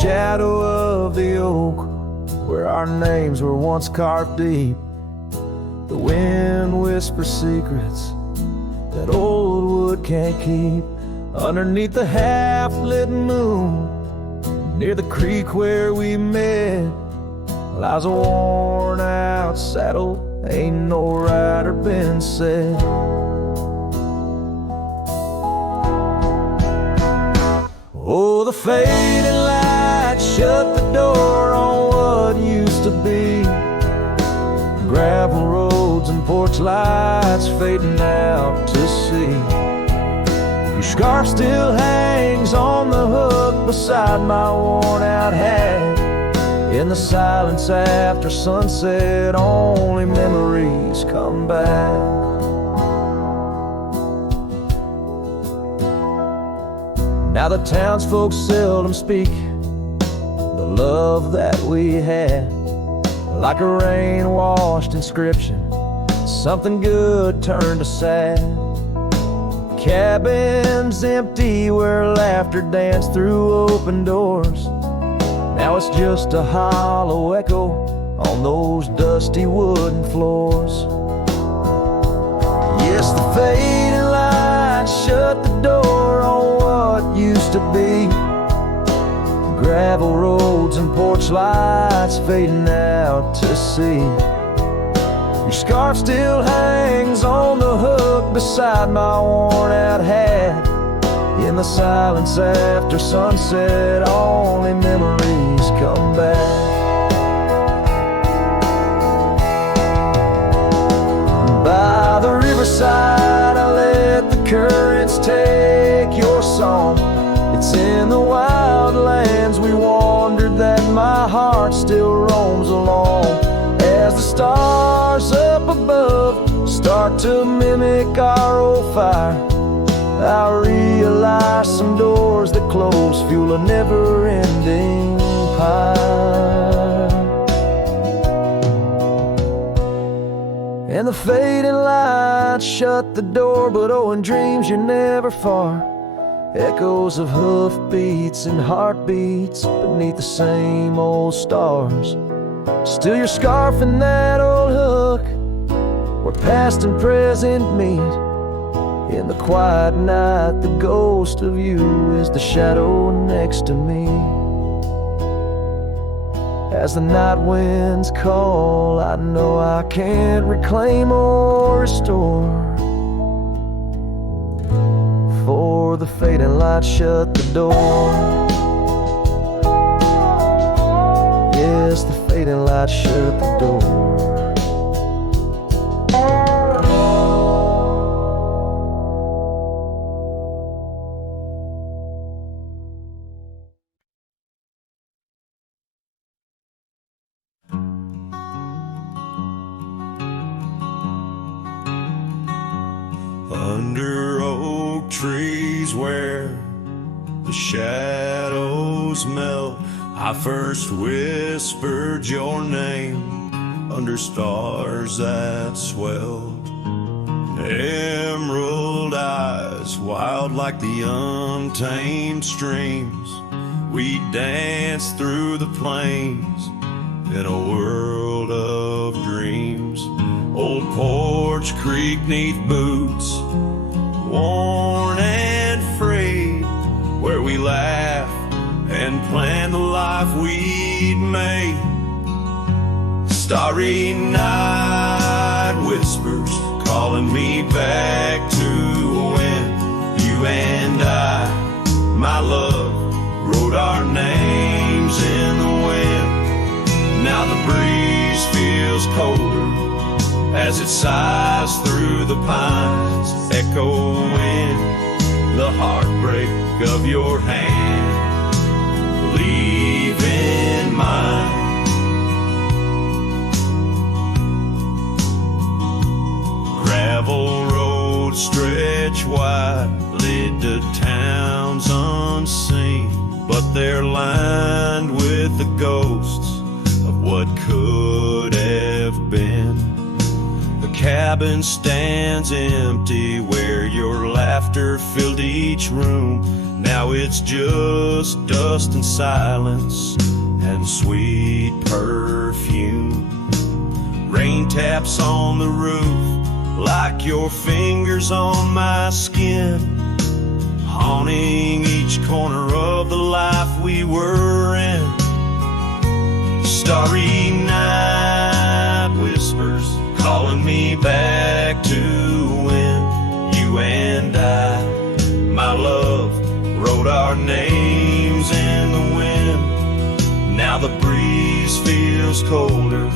shadow of the oak, where our names were once carved deep. The wind whispers secrets that old wood can't keep. Underneath the half-lit moon, near the creek where we met, lies a worn-out saddle, ain't no rider been said. Oh, the fading light shut the door on what used to be. Gravel roads and porch lights fading out to sea. Your scarf still hangs on the hook beside my worn-out hat. In the silence after sunset, only memories come back. Now the townsfolk seldom speak the love that we had. Like a rain-washed inscription, something good turned to sad. Cabins empty where laughter danced through open doors. Now it's just a hollow echo on those dusty wooden floors. Yes, the fading light shut the door on what used to be. Gravel roads and porch lights fading out to sea. Your scarf still hangs on the hook beside my worn-out hat. In the silence after sunset, only memories come back. By the riverside, I let the currents take your song. It's in the wild lands we wandered that my heart still roams along. As the stars up above start to mimic our old fire, I realize some doors that close fuel a never-ending pyre. And the fading lights shut the door, but oh, in dreams you're never far. Echoes of hoofbeats and heartbeats beneath the same old stars. Still your scarf and that old hook, where past and present meet. In the quiet night, the ghost of you is the shadow next to me. As the night winds call, I know I can't reclaim or restore. For the fading light shut the door. Yes, the fading light shut the door. Under oak trees where the shadows melt, I first whispered your name under stars that swelled. Emerald eyes, wild like the untamed streams, we danced through the plains in a world of dreams. Old porch creek neath boots, worn and frayed, where we laughed and planned the life we'd made. Starry night whispers calling me back to when you and I, my love, wrote our names in the wind. Now the breeze feels colder as it sighs through the pines, echoing the heartbreak of your hand, leaving mine. Gravel roads stretch wide, lead to towns unseen, but they're lined with the ghosts of what could have been. cabin stands empty where your laughter filled each room. Now it's just dust and silence and sweet perfume. Rain taps on the roof like your fingers on my skin, haunting each corner of the life we were in. Starry night whispers calling me back to when you and I, my love, wrote our names in the wind. Now the breeze feels colder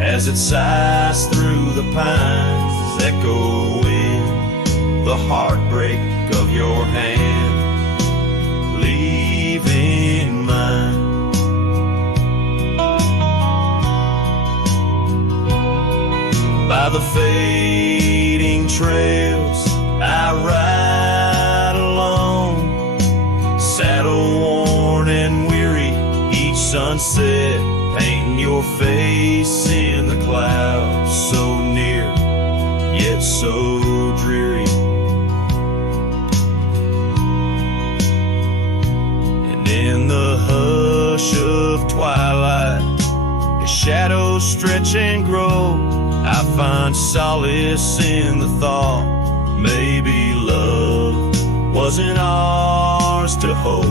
as it sighs through the pines, echoing the heartbreak of your hand, leaving mine. By the fading trails I ride alone, saddle worn and weary, each sunset painting your face in the clouds, so near yet so dreary. And in the hush of twilight, as shadows stretch and grow, I find solace in the thought maybe love wasn't ours to hold.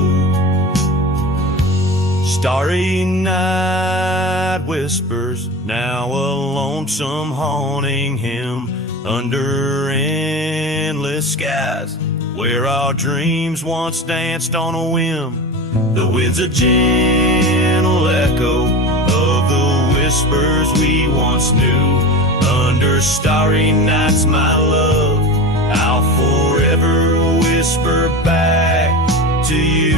Starry night whispers, now a lonesome haunting him under endless skies where our dreams once danced on a whim. The wind's a gentle echo of the whispers we once knew. Under starry nights, my love, I'll forever whisper back to you.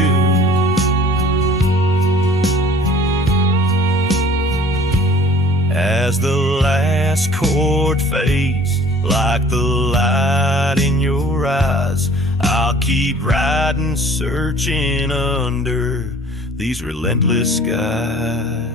As the last chord fades, like the light in your eyes, I'll keep riding, searching under these relentless skies.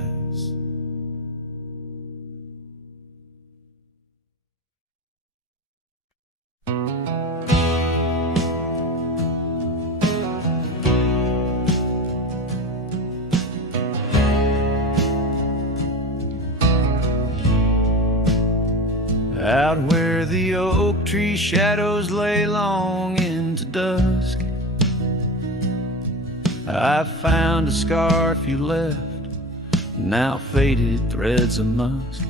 Out where the oak tree shadows lay long into dusk, I found a scarf you left, now faded threads of musk.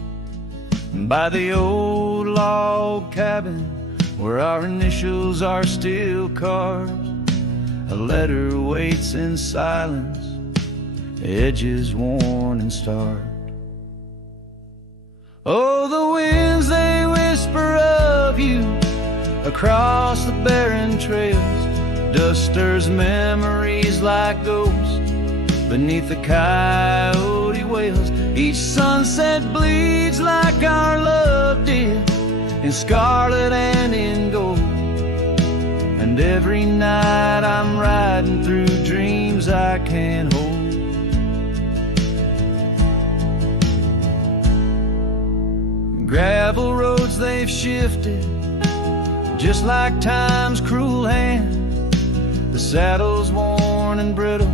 By the old log cabin where our initials are still carved, a letter waits in silence, edges worn and starved. Oh, the winds, they whisper of you across the barren trails. Dust stirs memories like ghosts beneath the coyote wails. Each sunset bleeds like our love did, in scarlet and in gold. And every night I'm riding through dreams I can't hold. Gravel roads, they've shifted just like time's cruel hand. The saddle's worn and brittle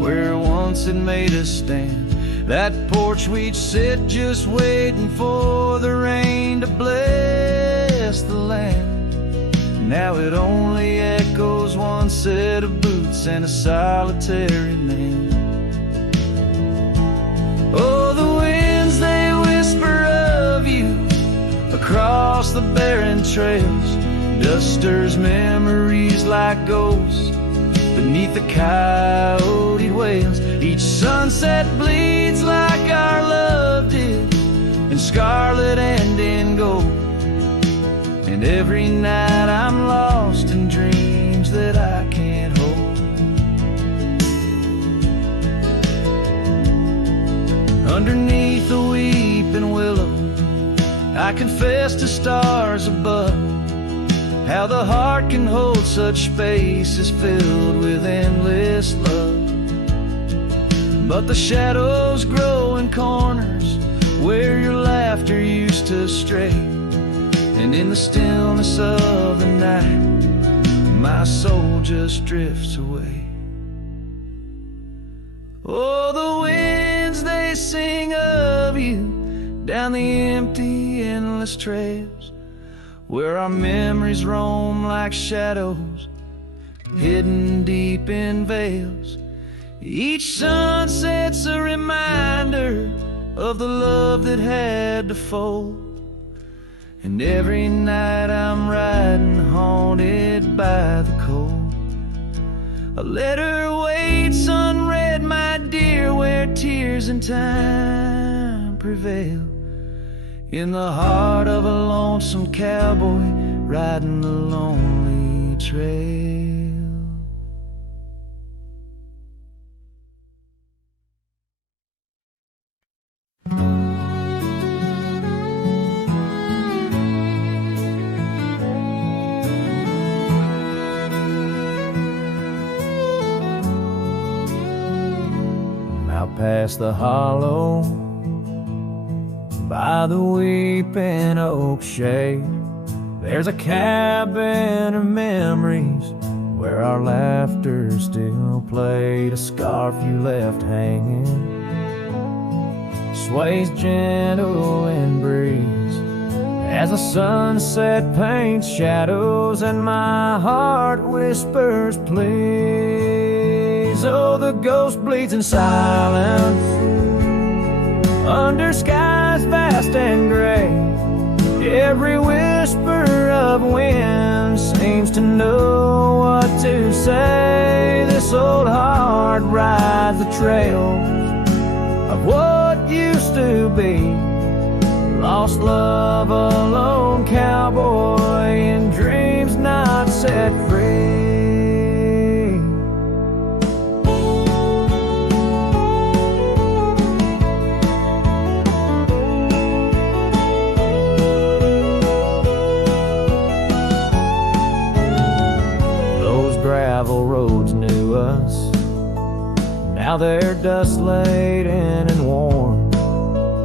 where once it made us stand. That porch we'd sit just waiting for the rain to bless the land. Now it only echoes one set of boots and a solitary man. Oh, the winds, they whisper of you across the barren trails. Dust stirs memories like ghosts beneath the coyote wails. Each sunset bleeds like our love did, in scarlet and in gold. And every night I'm lost in dreams that I can't hold. Underneath the weeping willow, I confess to stars above, how the heart can hold such spaces filled with endless love. But the shadows grow in corners where your laughter used to stray, and in the stillness of the night, my soul just drifts away. Oh, the winds, they sing of you down the empty, endless trails, where our memories roam like shadows, hidden deep in veils. Each sunset's a reminder of the love that had to fold, and every night I'm riding haunted by the cold. A letter waits unread, my dear, where tears and time prevail, in the heart of a lonesome cowboy riding the lonely trail. Out past the hollow, by the weeping oak shade, there's a cabin of memories where our laughter still played. A scarf you left hanging sways gentle in breeze as the sunset paints shadows and my heart whispers please. Oh, the ghost bleeds in silence under skies vast and gray. Every whisper of wind seems to know what to say. This old heart rides the trails of what used to be. Lost love, a lone cowboy, and dreams not set free. Gravel roads knew us, now they're dust laden and worn,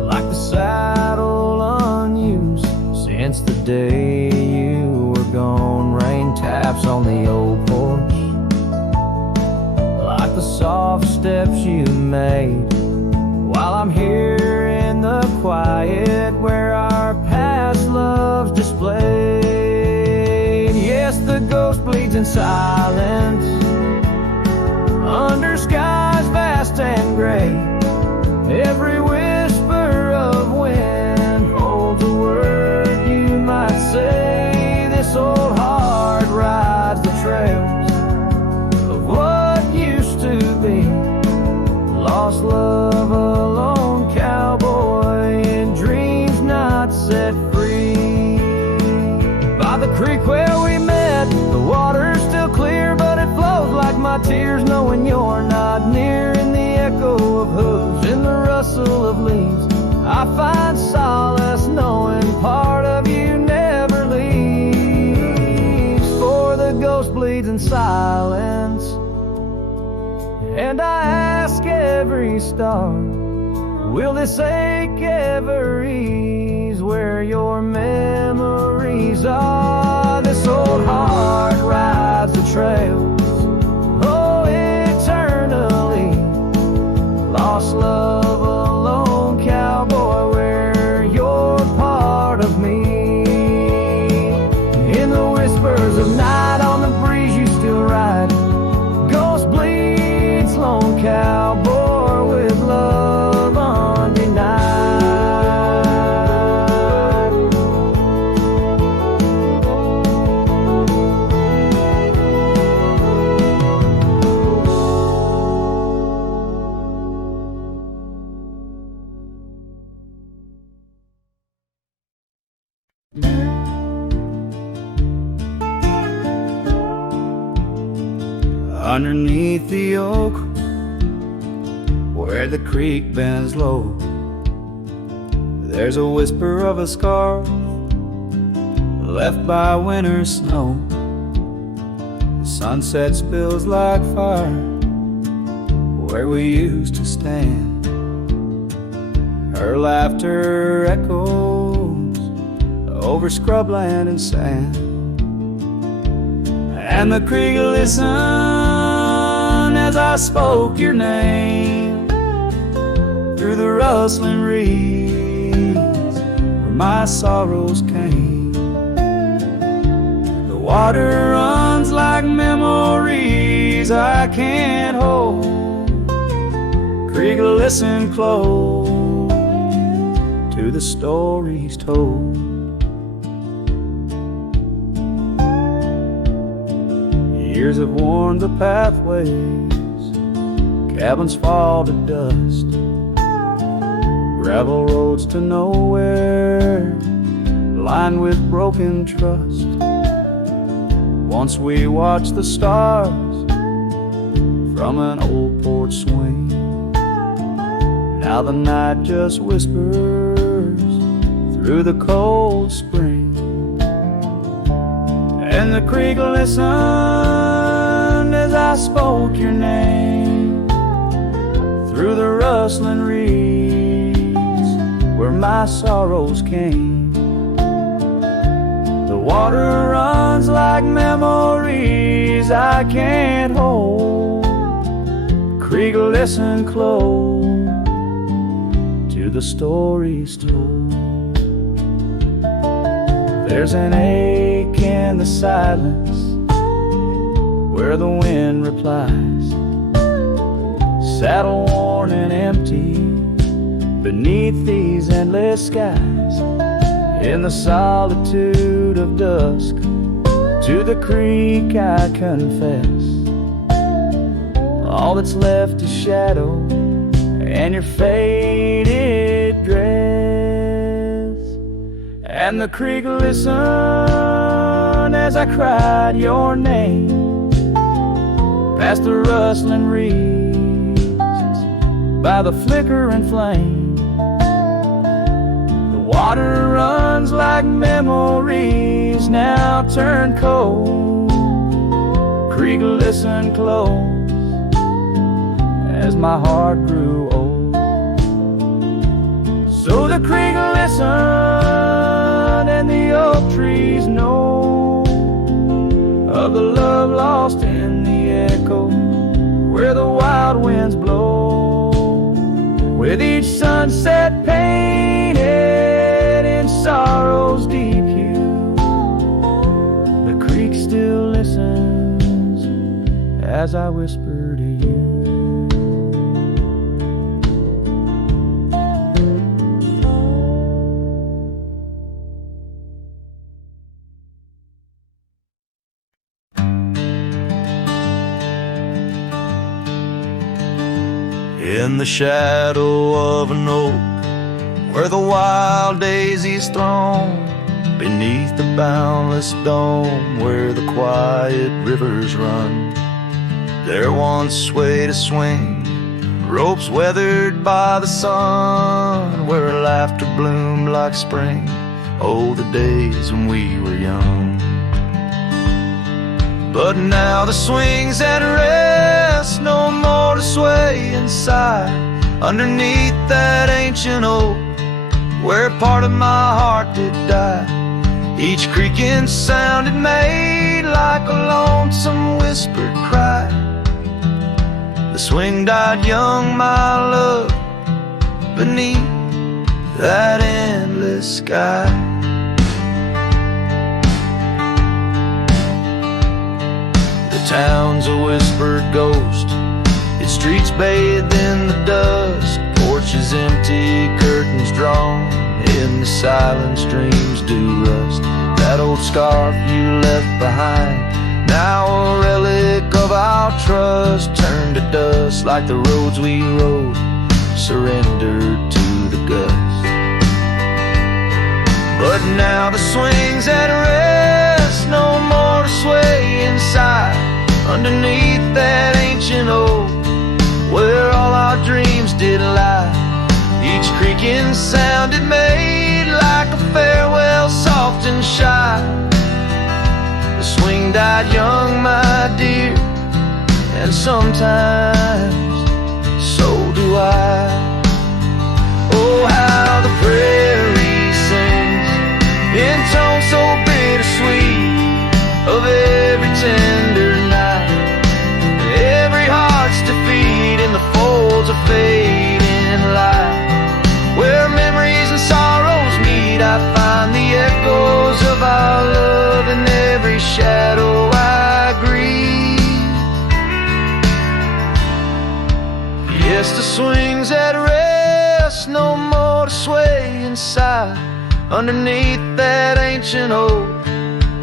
like the saddle unused since the day you were gone. Rain taps on the old porch like the soft steps you made, while I'm here in the quiet where our past loves displayed. Yes, the ghost bleeds in silence under skies vast and gray. Every whisper of wind holds a word you might say. This old heart rides the trails of what used to be. Lost love, a lone cowboy, and dreams not set free. By the creek where we met, the water's still clear, but it flows like my tears knowing you're not near. In the echo of hooves, in the rustle of leaves, I find solace knowing part of you never leaves. For the ghost bleeds in silence, and I ask every star, will this ache ever ease where your memories are? This old heart rides the trails, oh, eternally. Lost love, a lone cowboy, where you're part of me. In the whispers of night, on the breeze you still ride. Ghost bleeds, lone cowboy, with love undenied. Underneath the oak, where the creek bends low, there's a whisper of a scar left by winter's snow. The sunset spills like fire where we used to stand. Her laughter echoes over scrubland and sand. And the creek listened as I spoke your name through the rustling reeds where my sorrows came. The water runs like memories I can't hold. Creek, listen close to the stories told. Years have worn the pathways, cabins fall to dust, gravel roads to nowhere, lined with broken trust. Once we watched the stars from an old porch swing. Now the night just whispers through the cold spring. And the creek listened as I spoke your name through the rustling reeds where my sorrows came. The water runs like memories I can't hold. Creek, listen close to the stories told. There's an ache in the silence where the wind replies, saddle worn and empty beneath these endless skies. In the solitude of dusk, to the creek I confess, all that's left is shadow and your faded dress. And the creek listened as I cried your name past the rustling reeds by the flickering flame. The water runs like memories now turned cold. Creek, listen close as my heart grew old. So the creek listened and the oak trees know of the love lost in the echo where the wild winds blow, with each sunset painted in sorrow's deep hue. The creek still listens as I whisper to you. In the shadow of an oak, where the wild daisy's thrown, beneath the boundless dome, where the quiet rivers run, there once swayed a swing, ropes weathered by the sun, where laughter bloomed like spring. Oh, the days when we were young. But now the swing's at rest, no more to sway inside, underneath that ancient oak, where part of my heart did die. Each creaking sound it made like a lonesome whispered cry. The swing died young, my love, beneath that endless sky. The town's a whispered ghost, its streets bathed in the dusk, porches empty, curtains drawn, in the silence dreams do rust. That old scarf you left behind, now a relic of our trust, turned to dust like the roads we rode, surrendered to the gust. But now the swing's at rest, no more to sway inside, underneath that ancient oak, where all our dreams did lie. Each creaking sound it made like a farewell, soft and shy. The swing died young, my dear, and sometimes so do I. Oh, how the prairie sings in to sway inside underneath that ancient oak.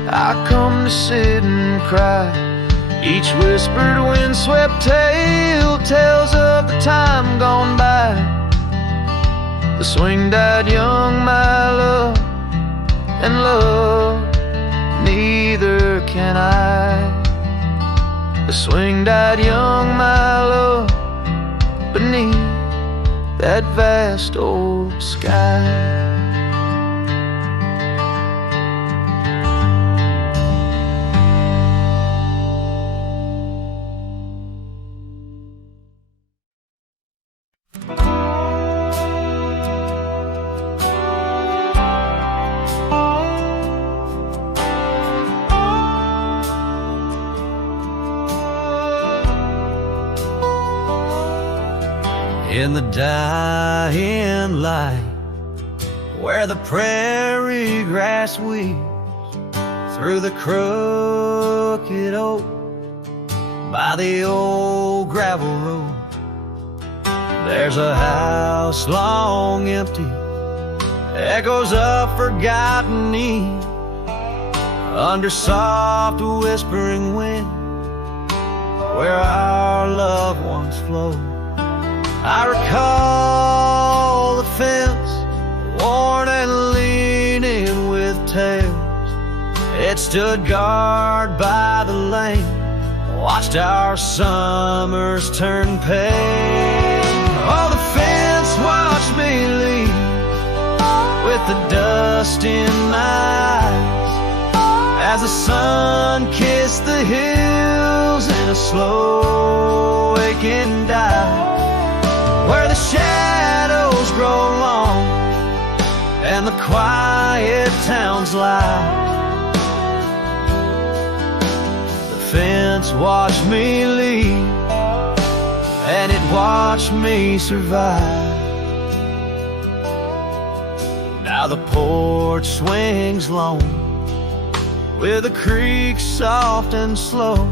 I come to sit and cry. Each whispered windswept tale tells of the time gone by. The swing died young, my love, and love neither can I. The swing died young, my love, beneath that vast old sky. In the dying light, where the prairie grass weaves through the crooked oak by the old gravel road, there's a house long empty, echoes of forgotten eve under soft whispering wind, where our loved ones flow. I recall the fence, worn and leaning with tails. It stood guard by the lane, watched our summers turn pale. Oh, the fence watched me lean with the dust in my eyes as the sun kissed the hills in a slow waking dive, where the shadows grow long and the quiet towns lie. The fence watched me leave and it watched me survive. Now the porch swings long with a creak soft and slow,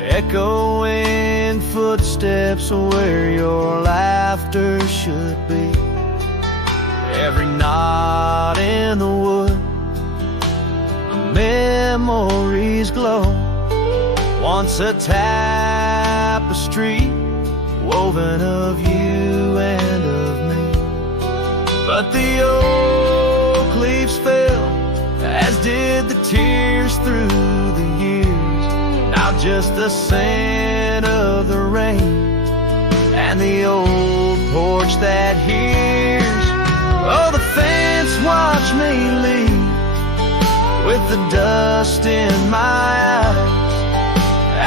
echoing footsteps where your laughter should be. Every knot in the wood, memories glow. Once a tapestry woven of you and of me. But the oak leaves fell, as did the tears through the years. Now just the scent of the rain and the old porch that hears. Oh, the fence watched me leave with the dust in my eyes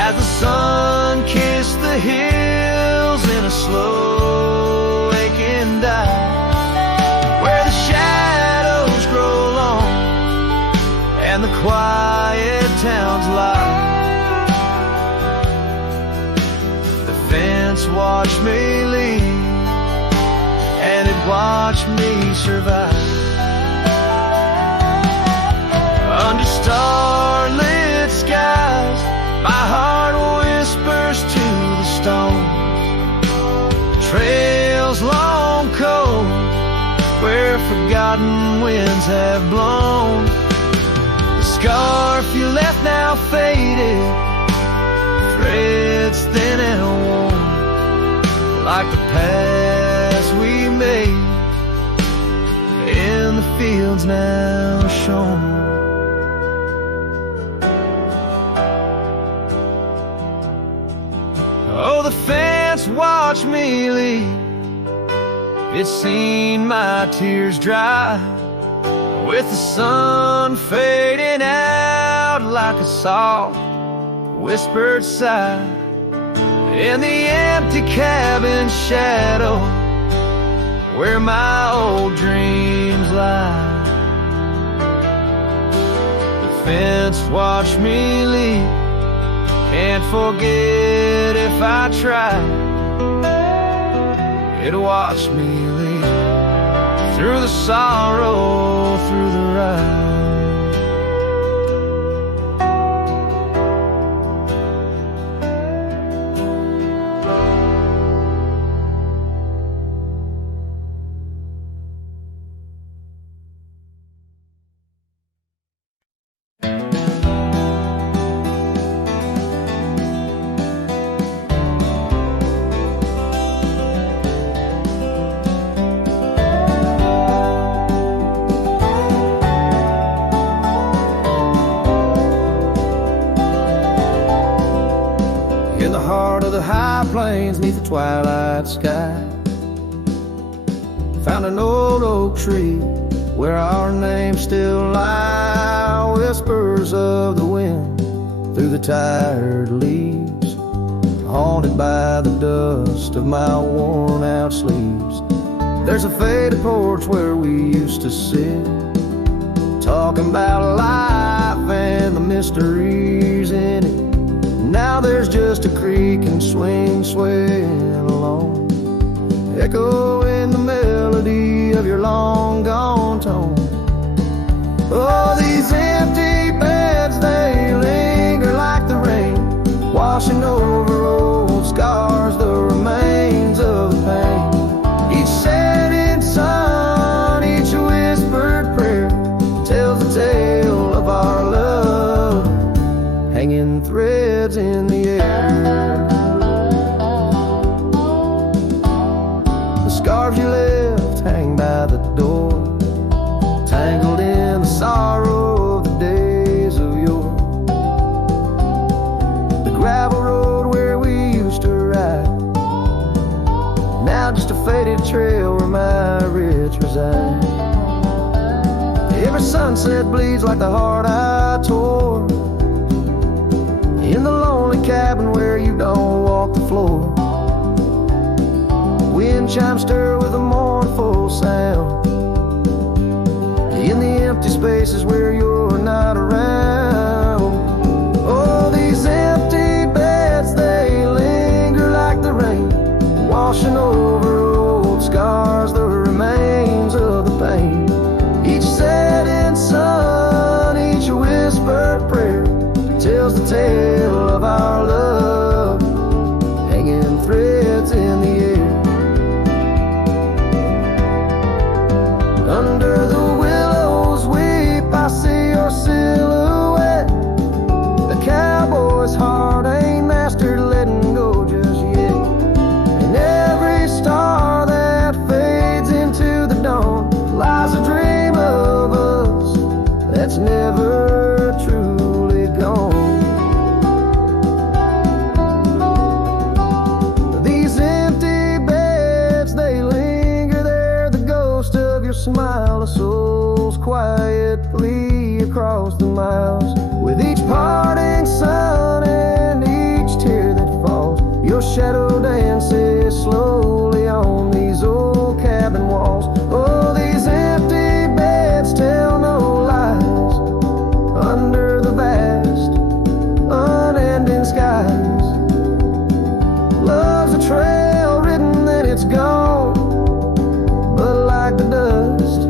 as the sun kissed the hills in a slow waking dive, where the shadows grow long and the quiet towns lie. Fence watched me leave and it watched me survive. Under starlit skies, my heart whispers to the stones. Trails long cold where forgotten winds have blown. The scarf you left now faded, threads thin and worn, like the paths we made in the fields now shown. Oh, the fence watched me leave. It's seen my tears dry, with the sun fading out like a soft whispered sigh in the empty cabin shadow where my old dreams lie. The fence watched me leave, can't forget if I try. It watched me leave through the sorrow, through the ride. stands neath the twilight sky. Found an old oak tree where our names still lie. Whispers of the wind through the tired leaves, haunted by the dust of my worn out sleeves. There's a faded porch where we used to sit, talking about life and the mysteries in it. Now there's just a creak and swing swaying along, echoing the melody of your long gone tone. Oh, these empty beds, they linger like the rain, washing over old scars, the remains of the pain. Each setting sun, each whispered prayer tells the tale of our love, hanging threads in the air. The scarves you left hang by the door, tangled in the sorrow of the days of yore. The gravel road where we used to ride, now just a faded trail where my rich reside. Every sunset bleeds like the heart I tore, in the lonely cabin where you don't walk the floor. Wind chimes stir with a mournful sound, in the empty spaces where you're not around. Oh, these empty beds, they linger like the rain, washing over old scars, the remains of the pain. Each setting sun, each whispered prayer tells the tale of our love, hanging threads in the air. Under the willows weep, I see your silhouette. The cowboy's heart ain't mastered letting go just yet. And every star that fades into the dawn lies a dream of us that's never truly gone. These empty beds, they linger there, the ghost of your smile, a soul's quietly across the miles. With each parting sun and each tear that falls, your shadow dances slowly on these old cabin walls. Oh, these empty beds tell no lies, under the vast, unending skies. Love's a trail written and it's gone, but like the dust,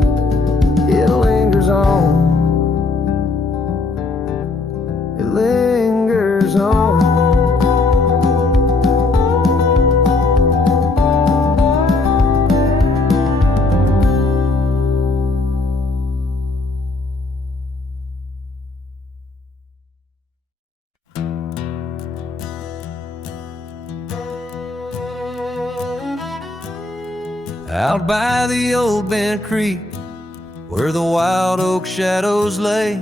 it lingers on. It lingers on. Out by the old bent creek, where the wild oak shadows lay,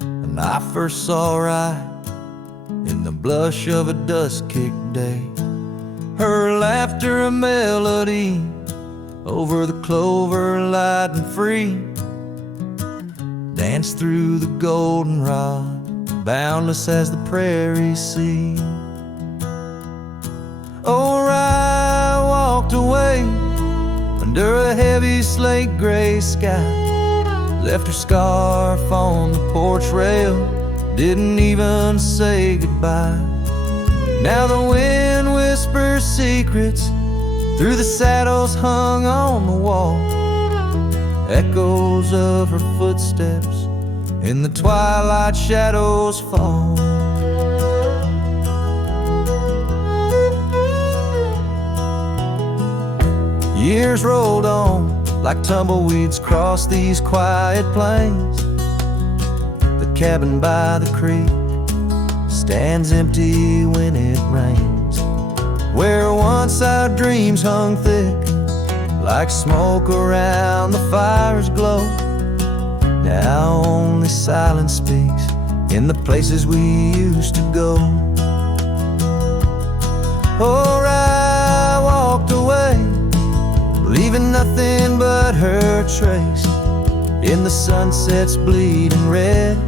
and I first saw her eye in the blush of a dusk-kicked day. Her laughter a melody over the clover, light and free, danced through the goldenrod, boundless as the prairie sea. Oh, I walked away under a heavy slate gray sky, left her scarf on the porch rail, didn't even say goodbye. Now the wind whispers secrets through the saddles hung on the wall, echoes of her footsteps in the twilight shadows fall. Years rolled on like tumbleweeds across these quiet plains. The cabin by the creek stands empty when it rains, where once our dreams hung thick like smoke around the fire's glow. Now only silence speaks in the places we used to go. Or I walked away, leaving nothing but her trace in the sunset's bleeding red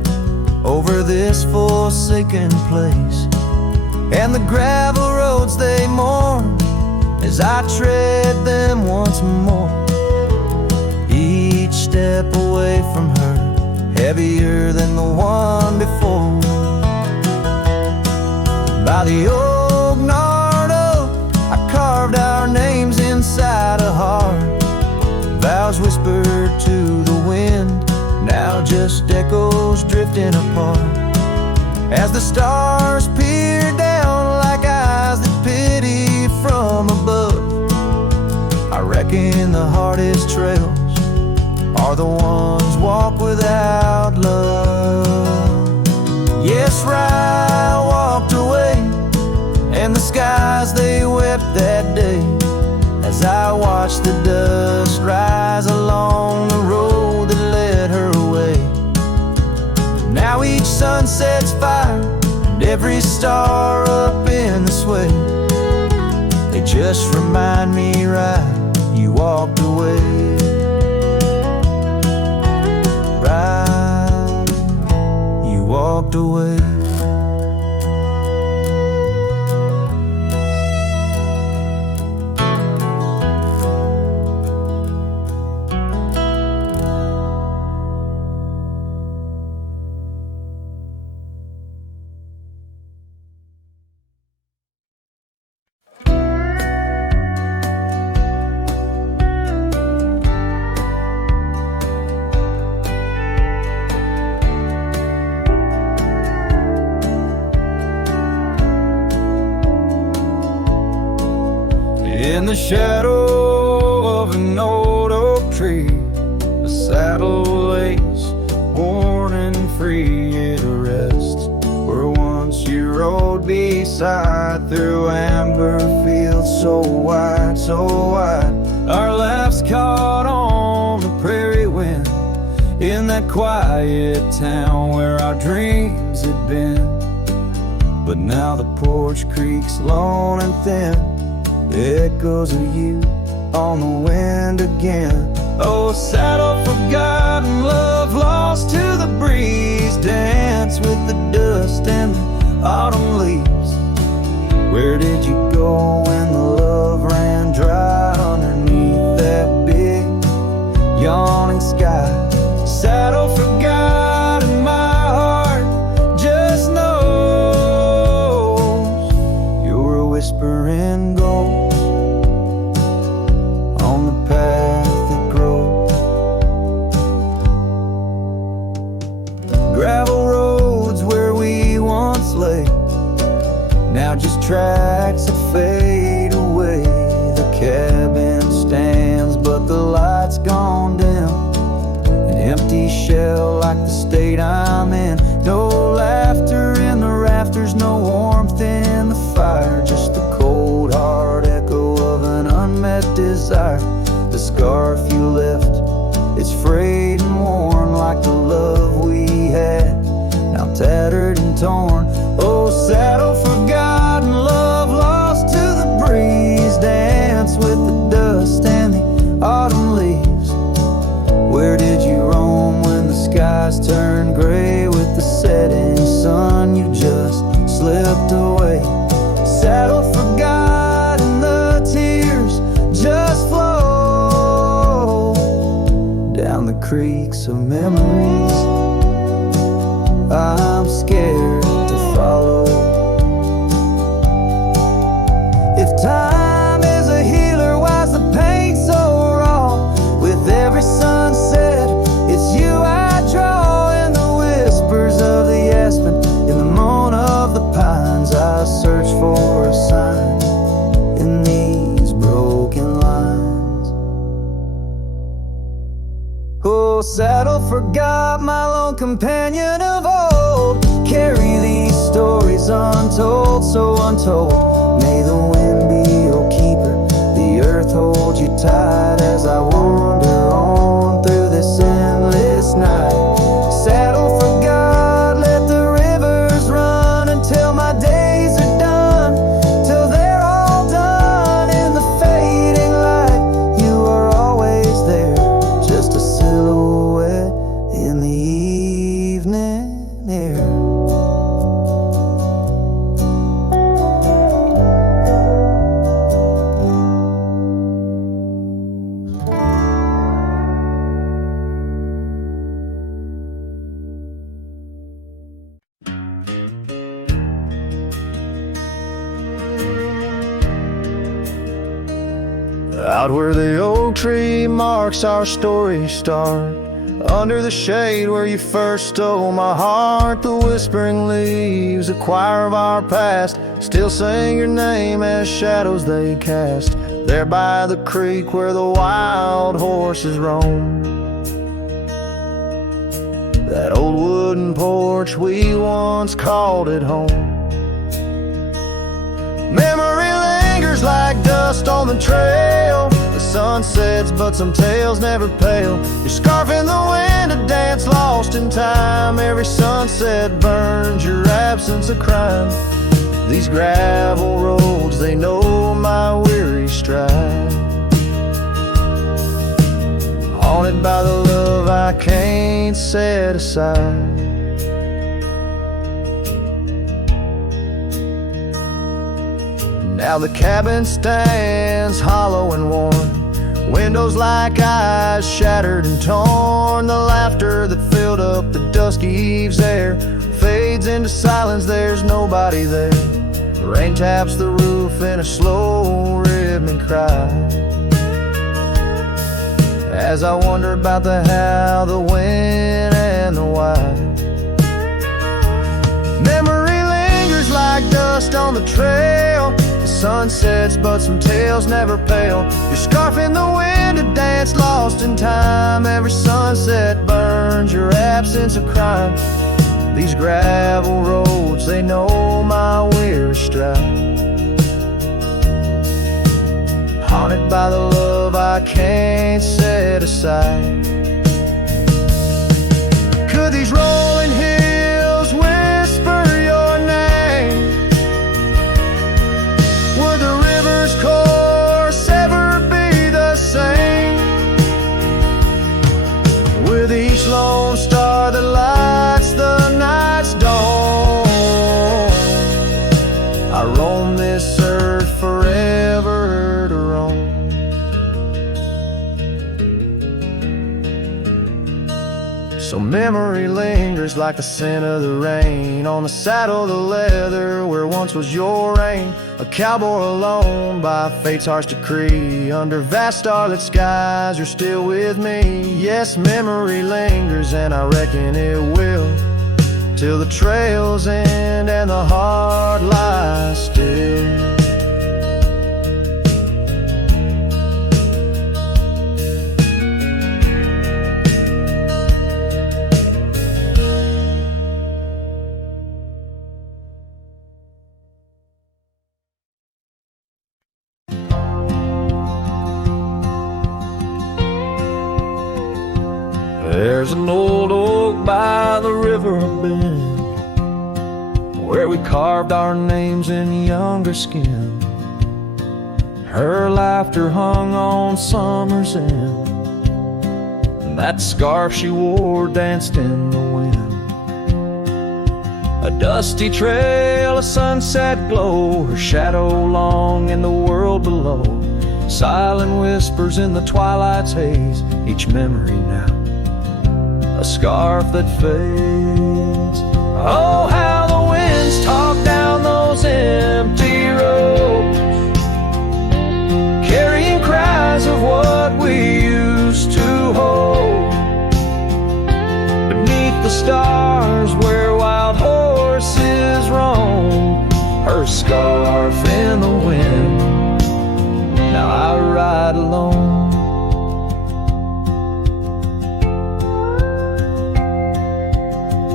over this forsaken place. And the gravel roads they mourn as I tread them once more, each step away from her heavier than the one before. By the oak gnarled oak, I carved our names inside a heart. Vows whispered to the wind, now just echoes drifting apart. As the stars peer down like eyes that pity from above, I reckon the hardest trails are the ones walked without love. Yes, I walked away, and the skies they wept that day as I watched the dust rise along the road that led her away. Now each sunset's fire and every star up in the sway, they just remind me right, you walked away. Right, you walked away. In the shadow of an old oak tree, the saddle lays worn and free. It rests where once you rode beside, through amber fields so wide, so wide. Our laughs caught on the prairie wind in that quiet town where our dreams had been. But now the porch creaks lone and thin, echoes of you on the wind again. Oh, saddle forgotten, love lost to the breeze, dance with the dust and the autumn leaves. Where did you go when the love ran dry underneath that big yawning sky? Saddle forgotten, my heart just knows you're a whispering ghost on the path that grows. Gravel roads where we once lay, now just tracks that fade away. The cabin stands, but the light's gone dim, an empty shell like the state I'm in. No laughter in the rafters, no warmth in the fire, just the cold hard echo of an unmet desire. The scarf you left, it's frayed and worn like the love we had, now tattered and torn. Oh, saddle forgotten, love lost to the breeze, dance with the dust and the autumn leaves. Where did you roam when the skies turned gray with the setting sun? You just slipped away. Saddle forgotten, the tears just flow down the creeks of memories. I'm scared to follow. If time is a healer, why's the pain so raw? With every sunset, it's you I draw. In the whispers of the aspen, in the moan of the pines, I search for a sign in these broken lines. Oh, saddle forgot, my lone companion of old, carry these stories untold, so untold. May the wind be your keeper, the earth hold you tight as I wander on through this endless night. Saddle forgot, let the rivers run until my days are done, till they're all Out where the oak tree marks our story start, under the shade where you first stole my heart, the whispering leaves, a choir of our past, still sing your name as shadows they cast, there by the creek where the wild horses roam. That old wooden porch, we once called it home. Memory lingers like dust on the trail. The sun sets, but some tales never pale. Your scarf in the wind, a dance lost in time. Every sunset burns your absence a crime. These gravel roads, they know my weary stride. Haunted by the love I can't set aside. Now the cabin stands hollow and worn, windows like eyes shattered and torn. The laughter that filled up the dusky eve's air fades into silence, there's nobody there. The rain taps the roof in a slow rhythmic cry, as I wonder about the how, the when, and the why. Memory lingers like dust on the trail. The sun sets, but some tales never pale. Your scarf in the wind, a dance lost in time. Every sunset burns your absence a crime. These gravel roads, they know my weary stride. Haunted by the love I can't set aside. Could these rolling hills whisper your name? Would the river's course ever be the same? With each lone star that lights the night's dawn, I roam this earth forever to roam. So memory lingers like the scent of the rain on the saddle, the leather where once was your reign. A cowboy alone by fate's harsh decree, under vast starlit skies you're still with me. Yes, memory lingers and I reckon it will, till the trails end and the heart lies still. There's an old oak by the river bend, where we carved our names in younger skin. Her laughter hung on summer's end, and that scarf she wore danced in the wind. A dusty trail, a sunset glow, her shadow long in the world below. Silent whispers in the twilight's haze, each memory now a scarf that fades. Oh, how the winds talk down those empty roads, carrying cries of what we used to hold. Beneath the stars where wild horses roam, her scarf in the wind, now I ride alone.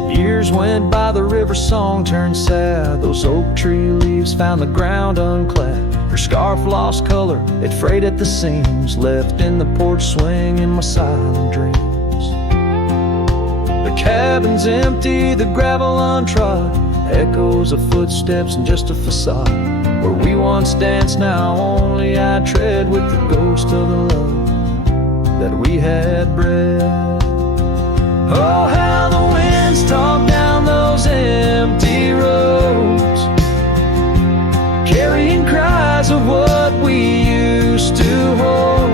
Years went by, the river song turned sad. Those oak tree leaves found the ground unclad. Her scarf lost color, it frayed at the seams, left in the porch swing in my silent dreams. The cabin's empty, the gravel untrod, echoes of footsteps and just a facade. Where we once danced, now only I tread with the ghost of the love that we had bred. Oh, how the winds talk down those empty roads, carrying cries of what we used to hold.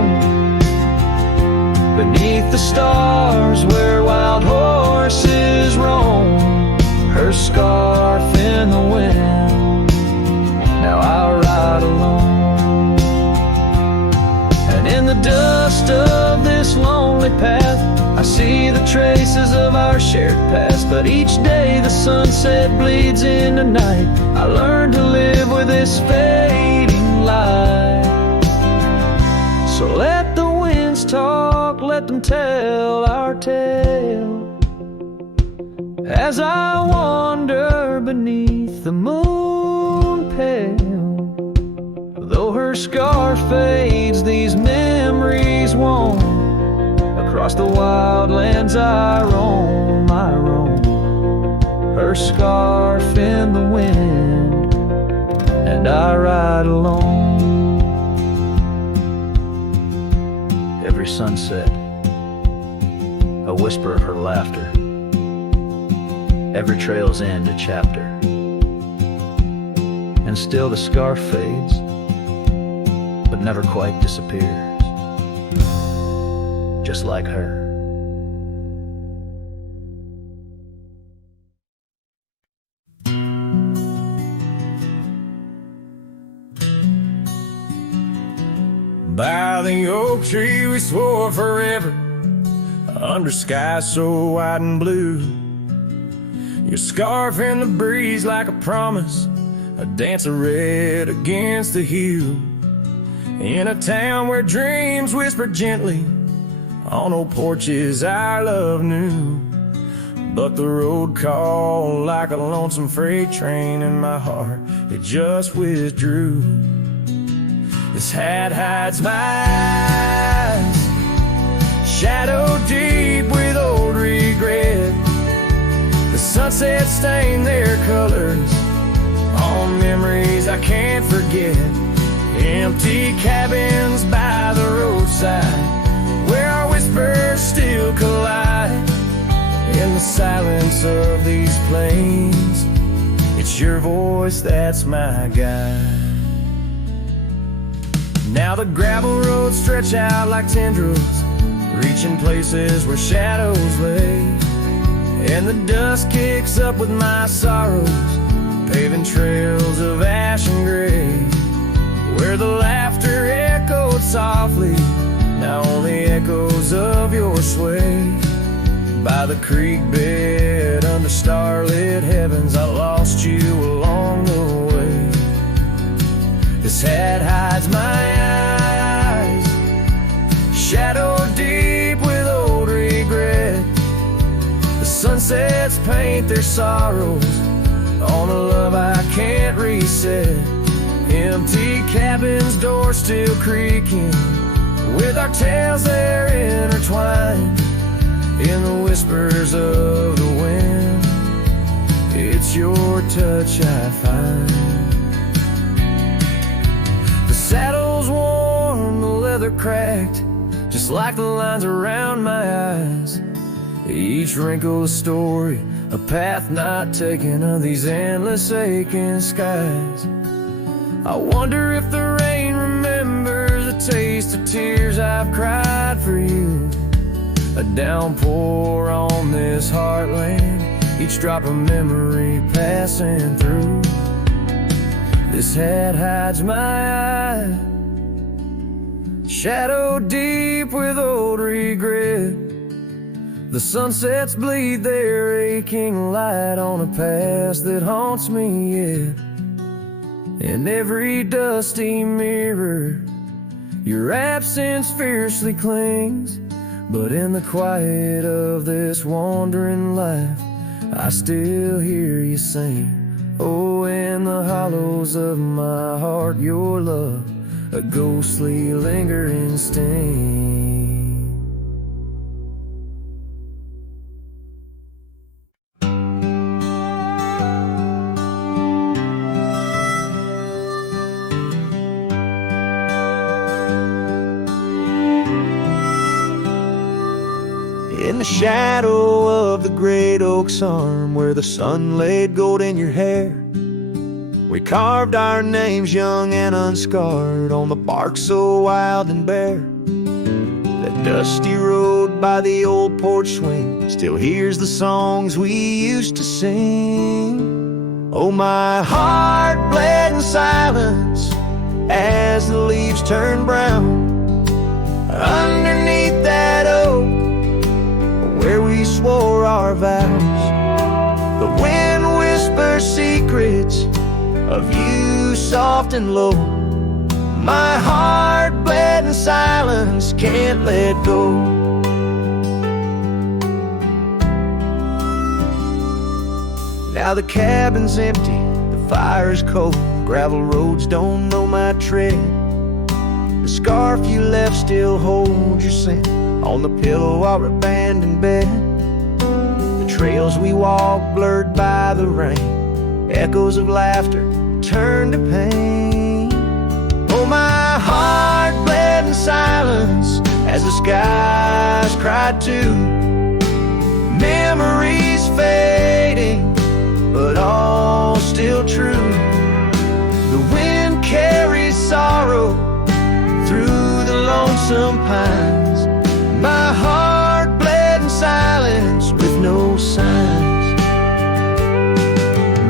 Beneath the stars where wild horses roam, her scarf in the wind, now I ride alone. And see the traces of our shared past, but each day the sunset bleeds into night. I learned to live with this fading light. So let the winds talk, let them tell our tale, as I wander beneath the moon pale. Though her scar fades, these memories won't. Across the wild lands I roam, her scarf in the wind, and I ride alone. Every sunset, a whisper of her laughter. Every trail's end a chapter. And still the scarf fades, but never quite disappears. Just like her. By the oak tree we swore forever, under skies so white and blue. Your scarf in the breeze like a promise, a dance of red against the hue. In a town where dreams whisper gently, on old porches our love knew. But the road called like a lonesome freight train, and my heart, it just withdrew. This hat hides my eyes, shadow deep with old regret. The sunset stained their colors on memories I can't forget. Empty cabins by the roadside, where our whispers still collide. In the silence of these plains, it's your voice that's my guide. Now the gravel roads stretch out like tendrils, reaching places where shadows lay. And the dust kicks up with my sorrows, paving trails of ash and gray. Where the laughter echoed softly, now only echoes of your sway. By the creek bed under starlit heavens, I lost you along the way. This hat hides my eyes, shadow deep with old regret. The sunsets paint their sorrows on a love I can't reset. Empty cabins, doors still creaking, with our tales there intertwined. In the whispers of the wind, it's your touch I find. The saddle's worn, the leather cracked, just like the lines around my eyes. Each wrinkle a story, a path not taken of these endless aching skies. I wonder if the rain remembers the taste of tears I've cried for you. A downpour on this heartland, each drop of memory passing through. This hat hides my eye, shadow deep with old regret. The sunsets bleed their aching light on a past that haunts me yet. In every dusty mirror, your absence fiercely clings. But in the quiet of this wandering life, I still hear you sing. Oh, in the hollows of my heart, your love, a ghostly lingering sting. In the shadow of the great oak's arm, where the sun laid gold in your hair, we carved our names young and unscarred on the bark so wild and bare. That dusty road by the old porch swing still hears the songs we used to sing. Oh, my heart bled in silence as the leaves turned brown. Underneath that oak, our vows. The wind whispers secrets of you soft and low. My heart bled in silence, can't let go. Now the cabin's empty, the fire's cold, gravel roads don't know my tread. The scarf you left still holds your scent on the pillow of our abandoned bed. The trails we walked blurred by the rain, echoes of laughter turned to pain. Oh, my heart bled in silence as the skies cried too. Memories fading, but all still true. The wind carries sorrow through the lonesome pines. My heart bled in silence with no signs.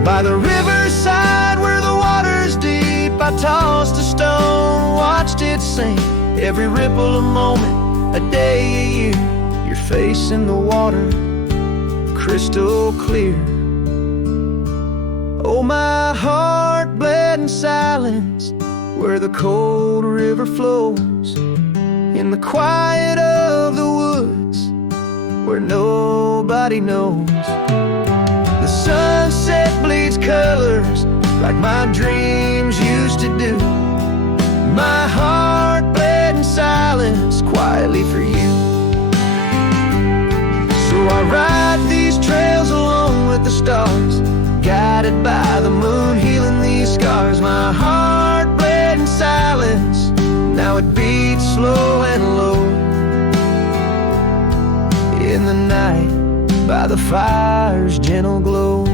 By the riverside where the water's deep, I tossed a stone, watched it sink. Every ripple a moment, a day, a year. Your face in the water, crystal clear. Oh, my heart bled in silence where the cold river flows, in the quiet of the woods where nobody knows. The sunset bleeds colors like my dreams used to do. My heart bled in silence quietly for you. So I ride these trails alone with the stars, guided by the moon, healing these scars. My heart bled in silence, now it beats slow and low. In the night, by the fire's gentle glow.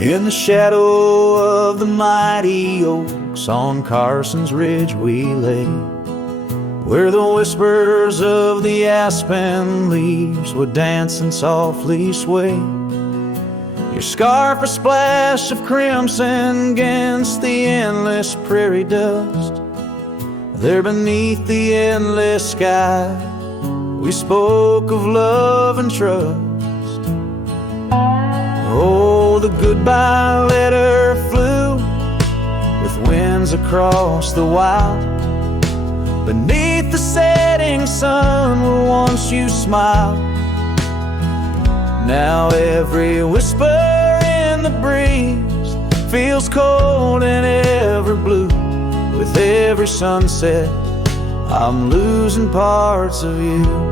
In the shadow of the mighty oaks on Carson's Ridge we lay, where the whispers of the aspen leaves would dance and softly sway. Your scarf a splash of crimson against the endless prairie dust. There beneath the endless sky we spoke of love and trust. Oh, the goodbye letter flew with winds across the wild. Beneath the setting sun where once you smiled. Now every whisper in the breeze feels cold and ever blue. With every sunset I'm losing parts of you.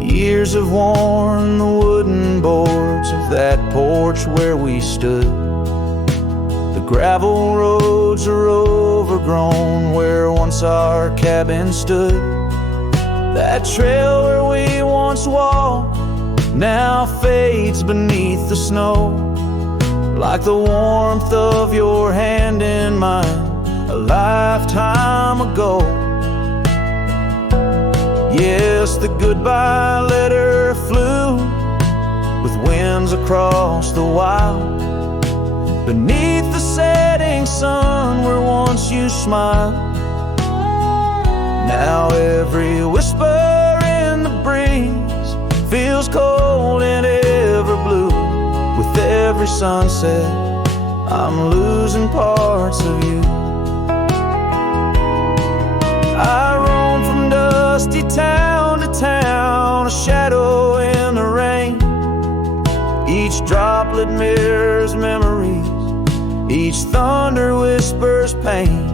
Years have worn the wooden boards of that porch where we stood. The gravel roads are overgrown where once our cabin stood. That trail where we once walked now fades beneath the snow, like the warmth of your hand in mine a lifetime ago. Yes, the goodbye letter flew with winds across the wild. Beneath the setting sun where once you smiled. Now every whisper in the breeze feels cold and ever blue. With every sunset I'm losing parts of you. I roam from dusty town to town, a shadow in the rain. Each droplet mirrors memories, each thunder whispers pain.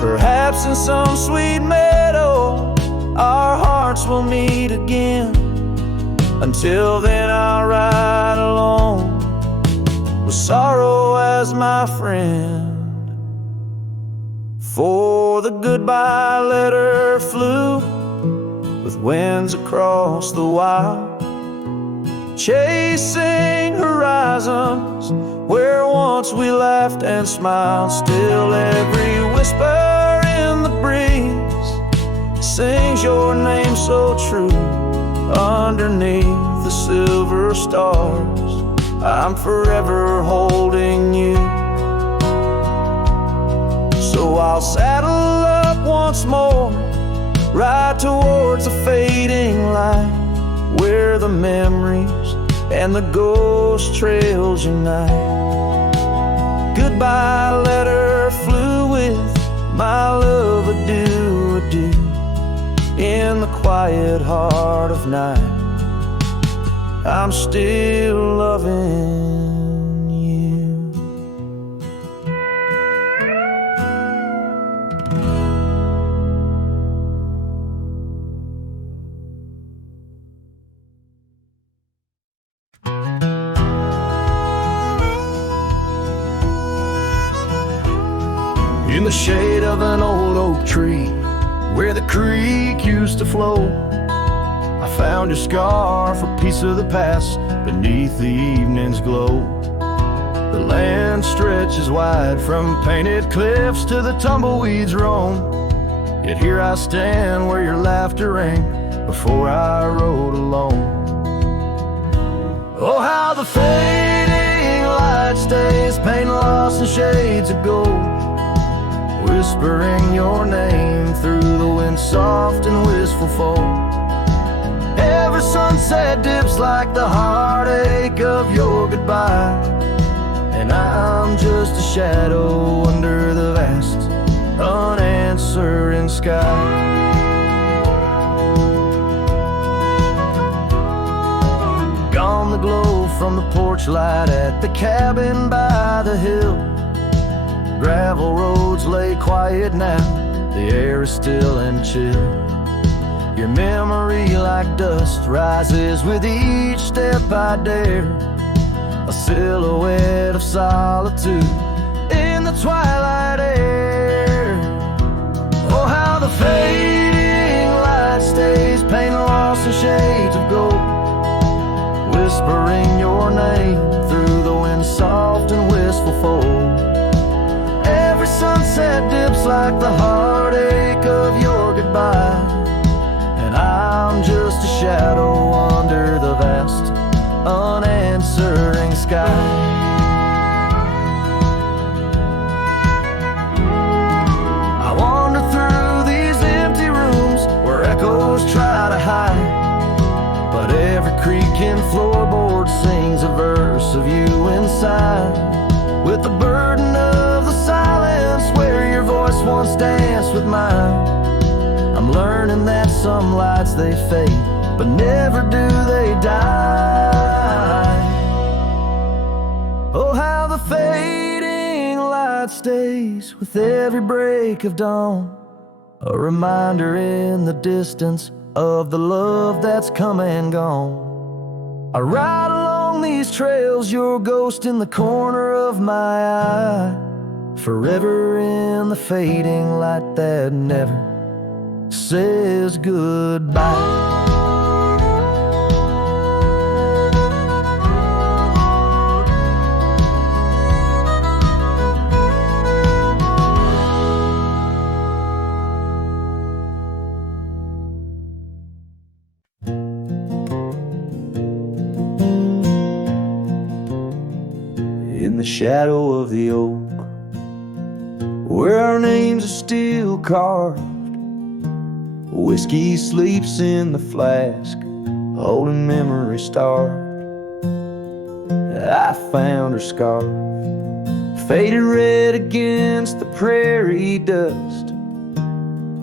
Perhaps in some sweet meadow our hearts will meet again. Until then I'll ride alone with sorrow as my friend. For the goodbye letter flew with winds across the wild, chasing horizons where once we laughed and smiled. Still every whisper in the breeze sings your name so true. Underneath the silver stars, I'm forever holding you. So I'll saddle up once more, ride towards a fading light, where the memories and the ghost trails unite. Goodbye letter flew with my love, adieu, adieu. In the quiet heart of night, I'm still loving you. In the shade of an old oak tree, where the creek used to flow, I found your scarf, a piece of the past, beneath the evening's glow. The land stretches wide, from painted cliffs to the tumbleweeds roam. Yet here I stand where your laughter rang before I rode alone. Oh, how the fading light stays, paint lost in shades of gold, whispering your name through the wind, soft and wistful fold. Every sunset dips like the heartache of your goodbye, and I'm just a shadow under the vast, unanswering sky. Gone the glow from the porch light at the cabin by the hill. Gravel roads lay quiet now, the air is still and chill. Your memory like dust rises with each step I dare, a silhouette of solitude in the twilight air. Oh, how the fading light stays, paint lost in shades of gold, whispering your name through the wind, soft and wistful fold. Every sunset dips like the heartache of your goodbye, and I'm just a shadow under the vast, unanswering sky. I wander through these empty rooms where echoes try to hide, but every creaking floorboard sings a verse of you inside. With the burden of the silence where your voice once danced with mine, I'm learning that some lights they fade, but never do they die. Oh, how the fading light stays with every break of dawn, a reminder in the distance of the love that's come and gone. I ride along these trails, your ghost in the corner of my eye, forever in the fading light that never says goodbye. In the shadow of the oak, where our names are still carved, whiskey sleeps in the flask, holding memory starved. I found her scarf, faded red against the prairie dust,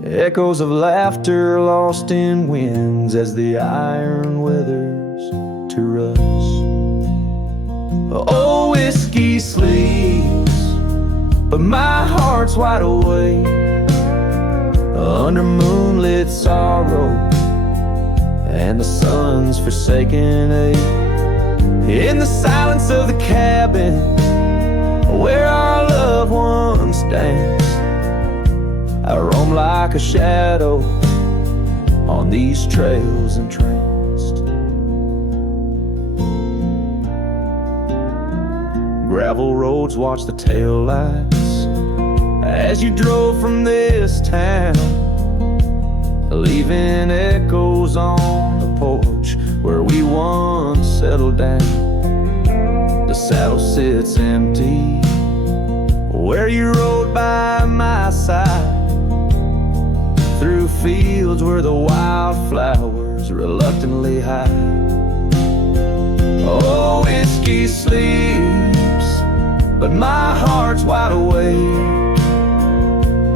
echoes of laughter lost in winds as the iron weathers to rust. Oh, whiskey sleeps, but my heart's wide awake under moonlit sorrow and the sun's forsaken ache. In the silence of the cabin where our loved ones danced, I roam like a shadow on these trails entranced. Gravel roads watch the taillights as you drove from this town, leaving echoes on the porch where we once settled down. The saddle sits empty where you rode by my side, through fields where the wildflowers reluctantly hide. Oh, whiskey sleeps, but my heart's wide awake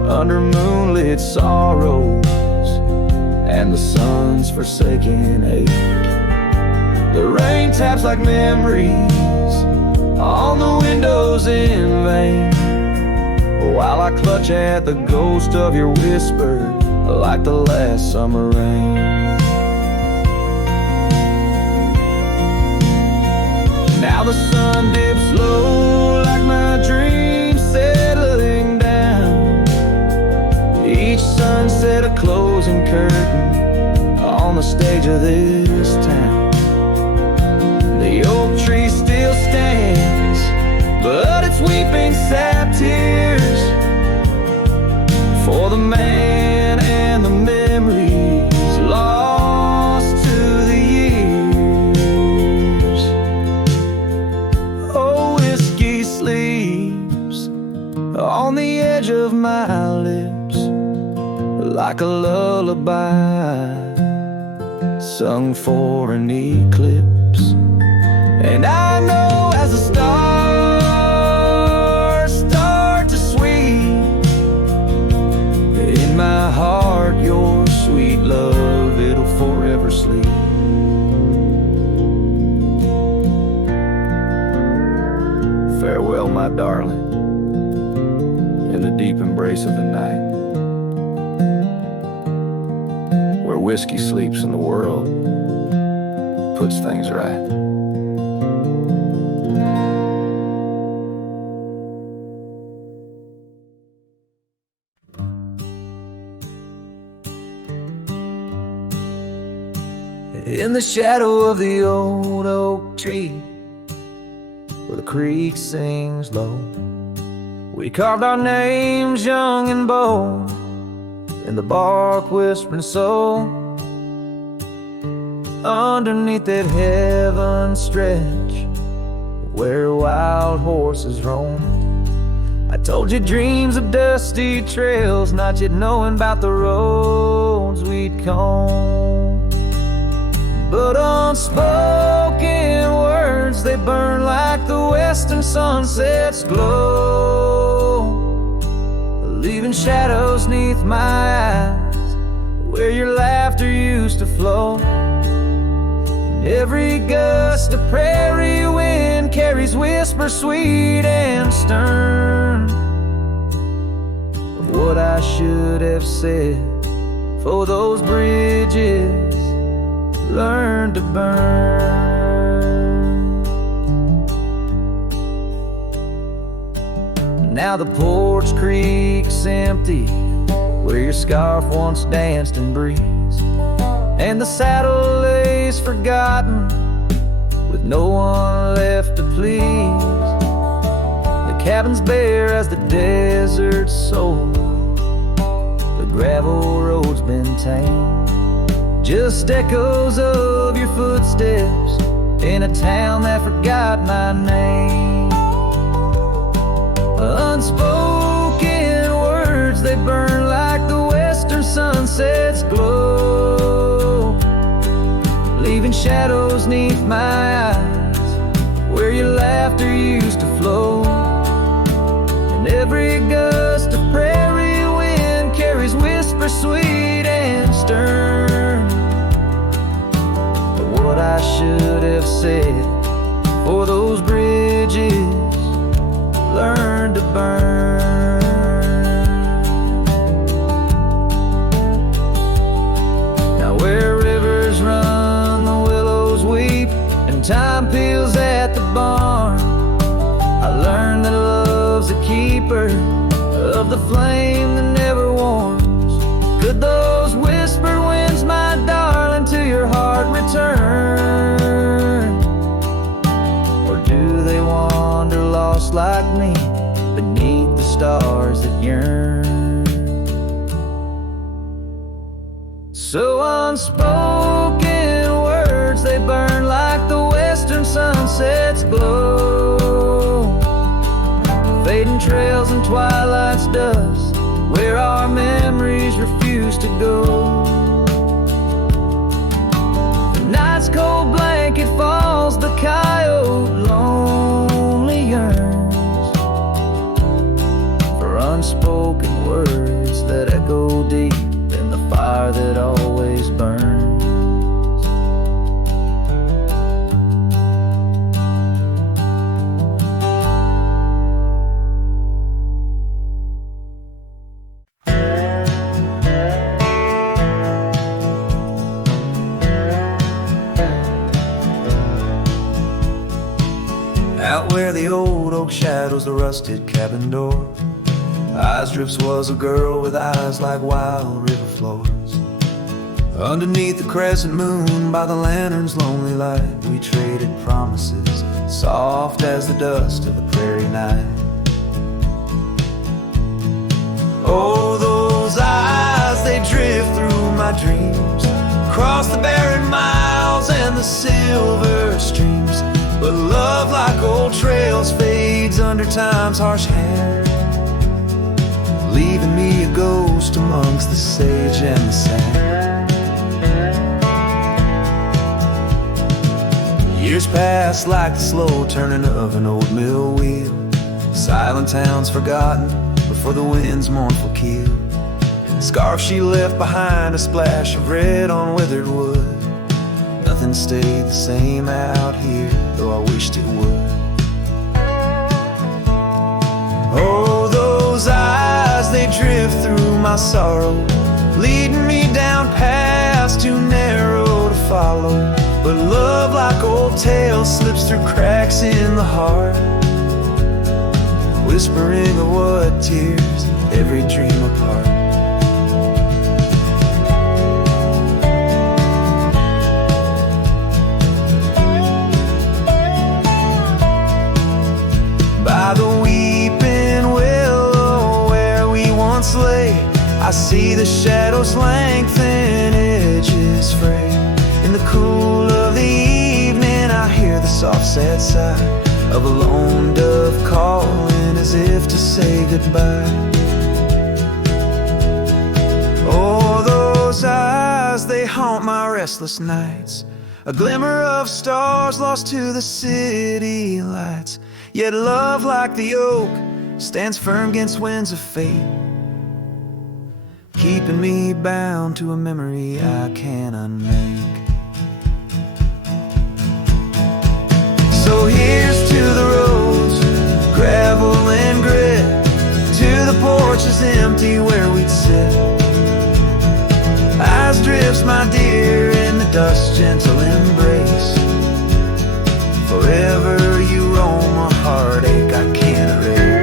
under moonlit sorrows and the sun's forsaken ache. The rain taps like memories on the windows in vain, while I clutch at the ghost of your whisper like the last summer rain. Now the sun dips low like my dreams settling down, each sunset a closing curtain on the stage of this town. The oak tree still stands, but it's weeping sap tears for the man and the memories lost to the years. Oh, whiskey sleeps on the edge of my lips like a lullaby sung for an eclipse. And I know as the stars start to sweep in my heart, your sweet love, it'll forever sleep. Farewell, my darling, in the deep embrace of the night, where whiskey sleeps and the world puts things right. In the shadow of the old oak tree, where the creek sings low, we carved our names young and bold in the bark whispering soul. Underneath that heaven stretch where wild horses roam, I told you dreams of dusty trails, not yet knowing about the roads we'd comb. But unspoken words, they burn like the western sunset's glow, leaving shadows neath my eyes where your laughter used to flow. And every gust of prairie wind carries whispers sweet and stern of what I should have said, for those bridges learn to burn. Now the porch creek's empty where your scarf once danced in breeze, and the saddle lays forgotten with no one left to please. The cabin's bare as the desert's sold, the gravel road's been tamed, just echoes of your footsteps in a town that forgot my name. Unspoken words, they burn like the western sunset's glow, leaving shadows neath my eyes where your laughter used to flow. And every gust of prairie wind carries whispers sweet and stern, what I should have said, for those bridges learn to burn. Now where rivers run, the willows weep, and time peels at the barn, I learned that love's a keeper of the flame that never warms. Could those whisper winds my So unspoken words, they burn like the western sunset's glow. Fading trails and twilight's dust, where our memories refuse to go. The night's cold blanket falls, the coyote lonely yearns for unspoken words that echo deep in the fire that always burns. Out where the old oak shadows the rusted cabin door, Eyes Drifts was a girl with eyes like wild river floors. Underneath the crescent moon, by the lantern's lonely light, we traded promises, soft as the dust of the prairie night. Oh, those eyes, they drift through my dreams, across the barren miles and the silver streams. But love, like old trails, fades under time's harsh hand, leaving me a ghost amongst the sage and the sand. Years pass like the slow turning of an old mill wheel, silent towns forgotten before the wind's mournful keel. The scarf she left behind, a splash of red on withered wood. Nothing stayed the same out here, though I wished it would. Oh, those eyes, they drift through my sorrow, leading me down paths too narrow to follow. But love, like old tales, slips through cracks in the heart, whispering of what tears every dream apart. By the weeping willow where we once lay, I see the shadows lengthen, edges fray. In the cool of the evening, I hear the soft sad sigh of a lone dove calling as if to say goodbye. Oh, those eyes, they haunt my restless nights, a glimmer of stars lost to the city lights. Yet love, like the oak, stands firm against winds of fate, keeping me bound to a memory I can't unmake. So here's to the roads, gravel and grit, to the porches empty where we'd sit. Eyes Drifts, my dear, in the dust's gentle embrace. Forever you roam a heartache I can't erase.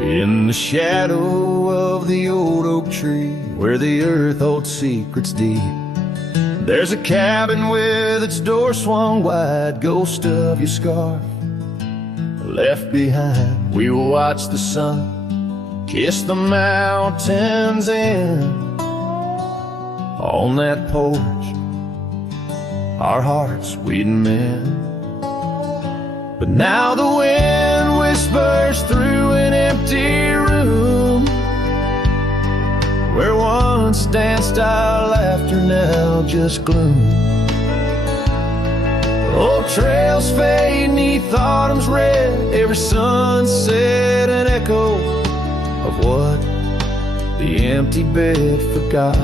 In the shadow of the old oak tree, where the earth holds secrets deep, there's a cabin with its door swung wide, ghost of your scarf left behind. We will watch the sun kiss the mountains in. On that porch, our hearts we'd mend. But now the wind whispers through an empty room, where once danced our laughter, now just gloom. Old trails fade 'neath autumn's red, every sunset an echo of what the empty bed forgot.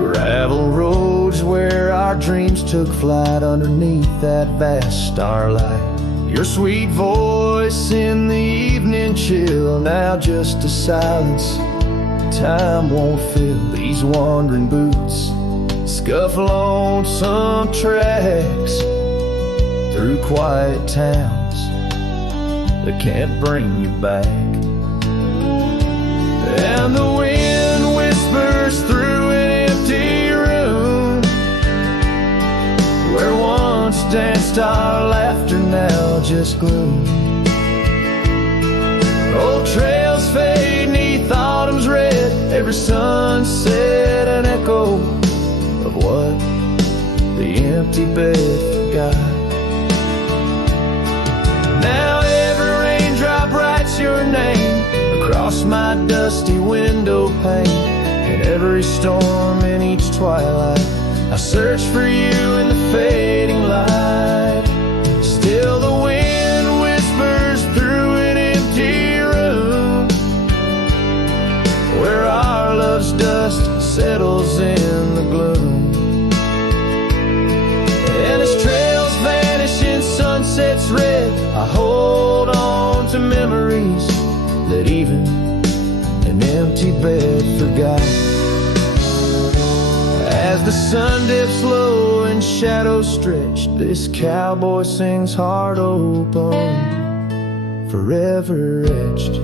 Gravel roads where our dreams took flight, underneath that vast starlight. Your sweet voice in the evening chill, now just a silence time won't fill. These wandering boots Scuff lonesome tracks through quiet towns that can't bring you back. And the wind whispers through an empty room where once danced our laughter, now just gloom. Old trails fade neath autumn's red, every sunset an echo of what the empty bed forgot. Now every raindrop writes your name across my dusty window pane. In every storm, in each twilight, I search for you in the fading light. Still the wind whispers through an empty room where our love's dust settles in the gloom. And as trails vanish in sunset's red, I hold on to memories that even an empty bed forgot. As the sun dips low and shadows stretch, this cowboy sings heart open, forever etched